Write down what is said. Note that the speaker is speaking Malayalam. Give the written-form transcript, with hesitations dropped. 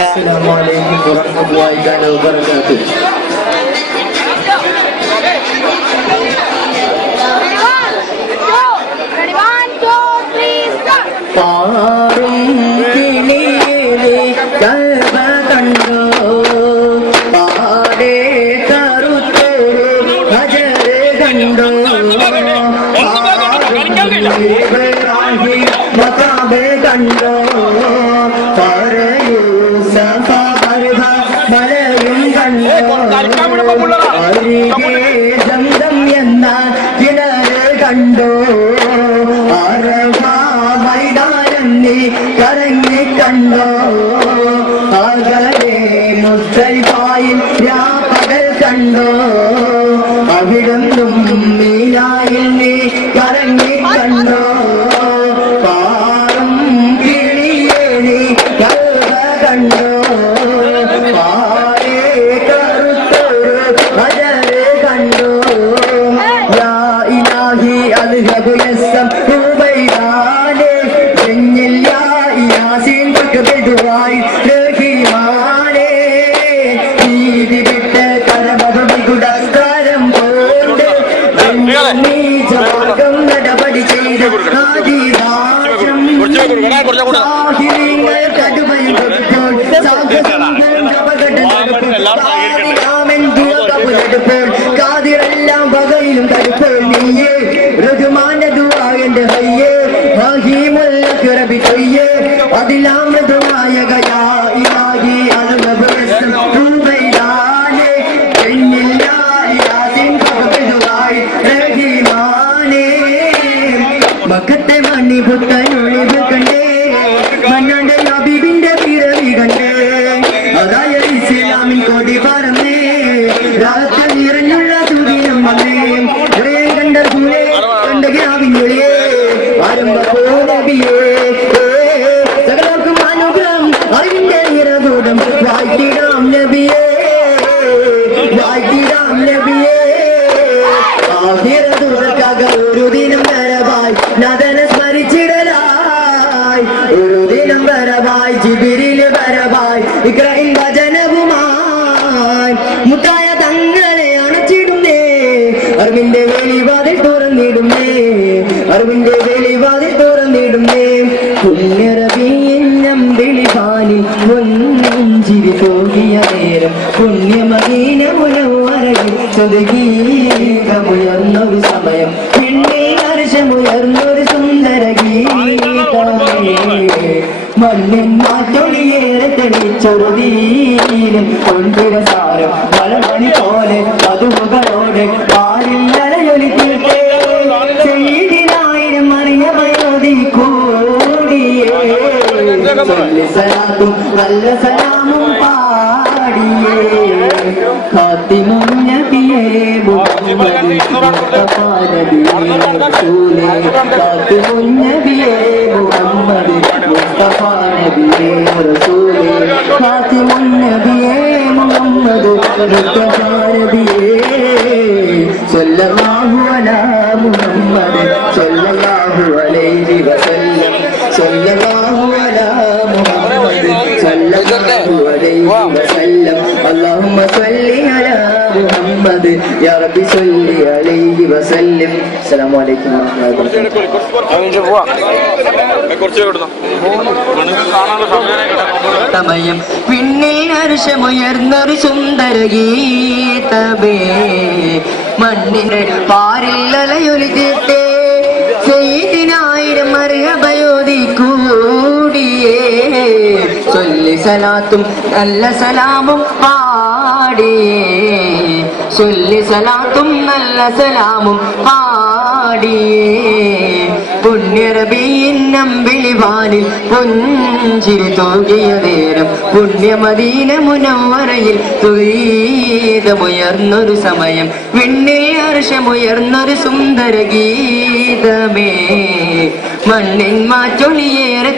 Assalamualaikum warahmatullahi wabarakatuh. കണ്ടോ മൈതാനം നീ കറങ്ങി കണ്ടോ അകലെ മുസ്തലിഫായിൽ പകൽ കണ്ടോ അവിടുന്നും മീനായിൽ നീ കറങ്ങി കണ്ടോ പാറും കിളിയേ നീ കണ്ടോ പാറേ കറുത്തൊരു മജറ് കണ്ടോ നടപടി ചെയ്ത് കാതിരെല്ലാം വകയിലും തടുപ്പ് നീയേ ഋതുമാന്റെ ദുആന്റെ ഹയ്യേ ഹീമുൽ കറബി കൊയ്യേ അതിലാം മൃദുമായ ഗയാ ഇലാഹി അൽബസ്സം തുബൈദാനെ എന്നില്ലാഹി യാസിൻ ഫഖബിദുആയി റഹീമാനെ മക്കത്തെ മണി പുത്തനൊളിവ് കണ്ടേ മന്നന്റെ ഹബീബിന്റെ പിറവി കണ്ടേ അതായ ഇസ്ലാമിൻ കൊടി പറന്നേ രാത്രി നിറഞ്ഞുള്ള സുദിനം വന്നേ കണ്ട സൂലേ കണ്ട ഗ്രാവിനുള്ളിയേ ആരംഭപ്പോനബിയേ സകലർക്കും അനുഗ്രഹം അറിവിന്റെ നിറകൂടം വായിക്കിടാം നബിയേ വായിക്കിടാം നബിയേ ആഹിറതുറക്കാക ഒരു ദിനം വരവായി നദന സ്മരിച്ചിടലായി ഒരു ദിനം വരവായി ജിബിരിൽ വരവായി ഇക്രയിൽ വചനവുമായി മുത്തായ തങ്ങളെ അണച്ചിടുന്നേ അറിവിന്റെ വെളിവാതിൽ തുറന്നിടുന്നേ അറിവിന്റെ വെളിവാതിൽ തുറന്നിടുന്നേ പുണ്യറബിയെന്നം വെളിവാനിൽ മുഞ്ചിരി തോകിയ നേരം പുണ്യമദീന മുനവ്വറയിൽ ഗീതമുയർന്നൊരു സമയം പിന്നെ ഹർഷമുയർന്നൊരു സുന്ദര ഗീതമേ മണ്ണിൻ മാറ്റൊളിയേറെ തെളിച്ചൊരു ദീനം കൊണ്ടിരസാരം മലമണി പോലെ മധുമുകളോടെ പാലിൽ അലയൊലിക്കട്ടെ ചെയ്തിനായിരം അറിയമയോതി കൂടിയേ സലാത്തും നല്ല സലാമും പാടിയേ ഖാതിമുൻ നബിയേ മുഹമ്മദ് മുസ്തഫാ നബിയേ റസൂലേ ഖാതിമുൻ നബിയേ മുഹമ്മദ് മുസ്തഫാ നബിയേ റസൂലേ ഖാതിമുൻ നബിയേ മുഹമ്മദ് മുസ്തഫാ നബിയേ സല്ലല്ലാഹു അലാ മുഹമ്മദ് സല്ലല്ലാഹു അലൈഹി വസല്ലം സല്ലല്ലാഹു അലാ മുഹമ്മദ് സല്ലല്ലാഹു അലൈഹി വസല്ലം അല്ലാഹുമ്മ സ്വല്ലി അലാ മുഹമ്മദ് യാ റബ്ബി സ്വല്ലി അലൈഹി വസല്ലം. അസ്സലാമു അലൈക്കും വറഹ്മത്തുള്ളാഹി വബറകാതുഹു. സമയം പിന്നിൽ ഹർഷമുയർന്നൊരു സുന്ദര ഗീതമേ മണ്ണിന്റെ പാരിൽ അലയൊലിക്കട്ടെ ചെയ്തിനായിരം മർഹബയോതി കൂടിയേ ചൊല്ലി സലാത്തും നല്ല സലാമും പാടിയേ ചൊല്ലി സലാത്തും നല്ല സലാമും പാടിയേ പുണ്യറബിയിന്നം വെളിവാനിൽ പുഞ്ചിരി തോകിയ നേരം പുണ്യമദീന മുനവ്വറയിൽ ഗീതമുയർന്നൊരു സമയം വിണ്ണിൽ ഹർഷമുയർന്നൊരു സുന്ദര ഗീതമേ മണ്ണിൻ മാറ്റൊളിയേറെ